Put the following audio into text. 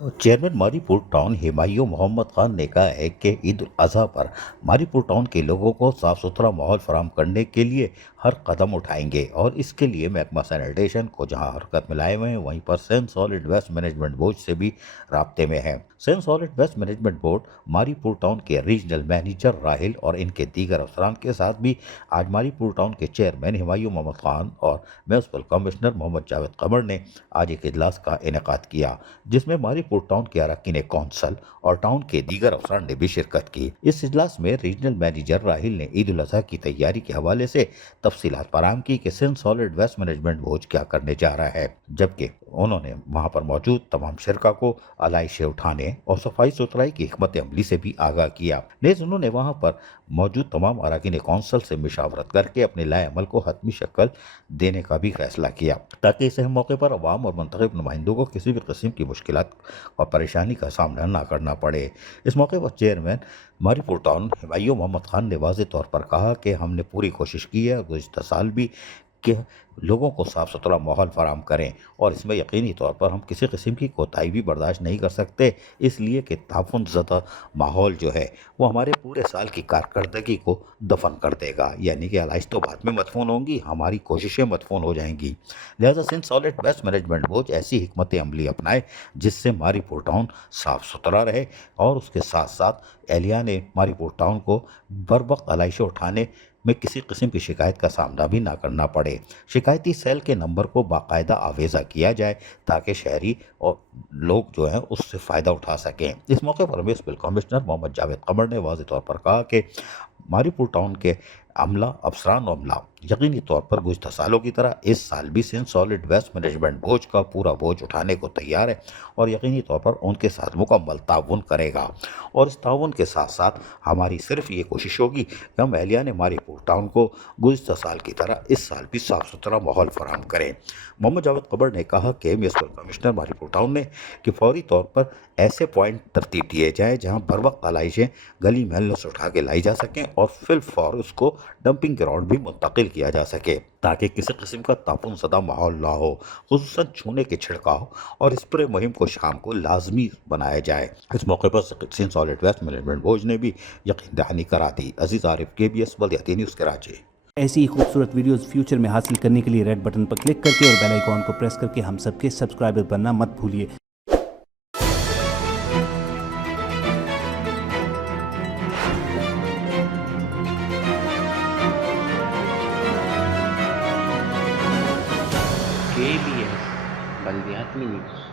Chairman Mauripur town Humayun Mohammad Khan ने कहा है कि ईद उल अजहा पर मारीपुर टाउन के लोगों को साफ सुथरा माहौल फराहम करने के लिए हर कदम उठाएंगे और इसके लिए महकमा सैनिटेशन को जहां हरकत में लाए हुए हैं, वहीं पर Sindh solid waste management board से भी राब्ते में है। Sindh solid waste management board Maripur town के रीजनल मैनेजर राहिल और इनके दीगर अफसरान के साथ भी आज मारीपुर टाउन के चेयरमैन हुमायूं मोहम्मद खान और म्यूनसिपल कमिश्नर मोहम्मद जावेद कमर ने आज एक इजलास का इनेकाद किया, जिसमें मारीपुर टाउन के अरकान कौंसल और टाउन के दीगर अफसरान ने भी शिरकत की। इस इजलास में रीजनल मैनेजर राहिल ने ईद उल अजहा की तैयारी के हवाले से तफसीलात फराहम की कि Sindh solid waste management board क्या करने जा रहा है, जबकि उन्होंने वहां पर मौजूद तमाम शिरका को आलाइशें उठाने और सफाई सुथराई की हिकमत अमली से भी आगाह किया। नेज़ उन्होंने वहां पर मौजूद तमाम अरकान कौंसल से मुशावरत करके अपने लाए अमल को हतमी शक्ल देने का भी फैसला किया, ताकि इस अहम मौके पर अवाम और मुंतखब नुमाइंदों को किसी भी किस्म की मुश्किलात और परेशानी का सामना न करना पड़े। इस मौके पर चेयरमैन मारीपुर टाउन हुमायूं मोहम्मद खान ने वाज़ेह तौर पर कहा कि हमने पूरी कोशिश की है गुज़िश्ता साल भी कि लोगों को साफ़ सुथरा माहौल फराहम करें, और इसमें यकीनी तौर पर हम किसी किस्म की कोताही भी बर्दाश्त नहीं कर सकते, इसलिए कि ताफुन ज़दा माहौल जो है वो हमारे पूरे साल की कारकर्दगी को दफन कर देगा। यानी कि आलाइश तो बाद में मदफून होंगी, हमारी कोशिशें मदफून हो जाएंगी। लिहाजा Sindh solid waste management board ऐसी हिकमत अमली अपनाए जिससे मारीपुर टाउन साफ़ सुथरा रहे और उसके साथ साथ एहलियान मारीपुर टाउन को बर वक्त आलाइशें उठाने में किसी किस्म की शिकायत का सामना भी ना करना पड़े। शिकायती सेल के नंबर को बाकायदा आवेज़ा किया जाए ताकि शहरी और लोग जो हैं उससे फ़ायदा उठा सकें। इस मौके पर म्यूनसिपल कमिश्नर मोहम्मद जावेद कमर ने वाज़ेह तौर पर कहा कि मारीपुर टाउन के अमला अफसरान और अमला यकीनी तौर पर गुज़िश्ता सालों की तरह इस साल भी सेंट सॉलिड वेस्ट मैनेजमेंट बोझ का पूरा बोझ उठाने को तैयार है और यकीनी तौर पर उनके साथ मुकम्मल ताउन करेगा। और इस ताउन के साथ साथ हमारी सिर्फ ये कोशिश होगी कि हम एहलियान मारीपुर टाउन को गुज़िश्ता साल की तरह इस साल भी साफ़ सुथरा माहौल फराहम करें। मोहम्मद जावेद कमर ने कहा कि म्यूनसिपल कमिश्नर मारीपुर टाउन ने कि फौरी तौर पर ऐसे पॉइंट तरतीब दिए जाएँ जहाँ बर वक्त आलाइशें गली महलों से उठा के लाई जा सकें और फिल फौर उसको डंपिंग ग्राउंड भी मुंतकिल किया जा सके, ताकि किसी किस्म का तापुन ज़दा माहौल ना हो। खुसूसन छूने के छिड़काव और स्प्रे मुहिम को शाम को लाजमी बनाया जाए। इस मौके पर Sindh solid waste management board ने भी यकीन दहानी करा दी। अजीज आरिफ, KBS बल्दियाती न्यूज़ कराची। ऐसी ही खूबसूरत वीडियोस फ्यूचर में हासिल करने के लिए रेड बटन पर क्लिक करके और बेल आइकॉन को प्रेस करके हम सबके सब्सक्राइबर बनना मत भूलिए। KBS बल्दियाती न्यूज़।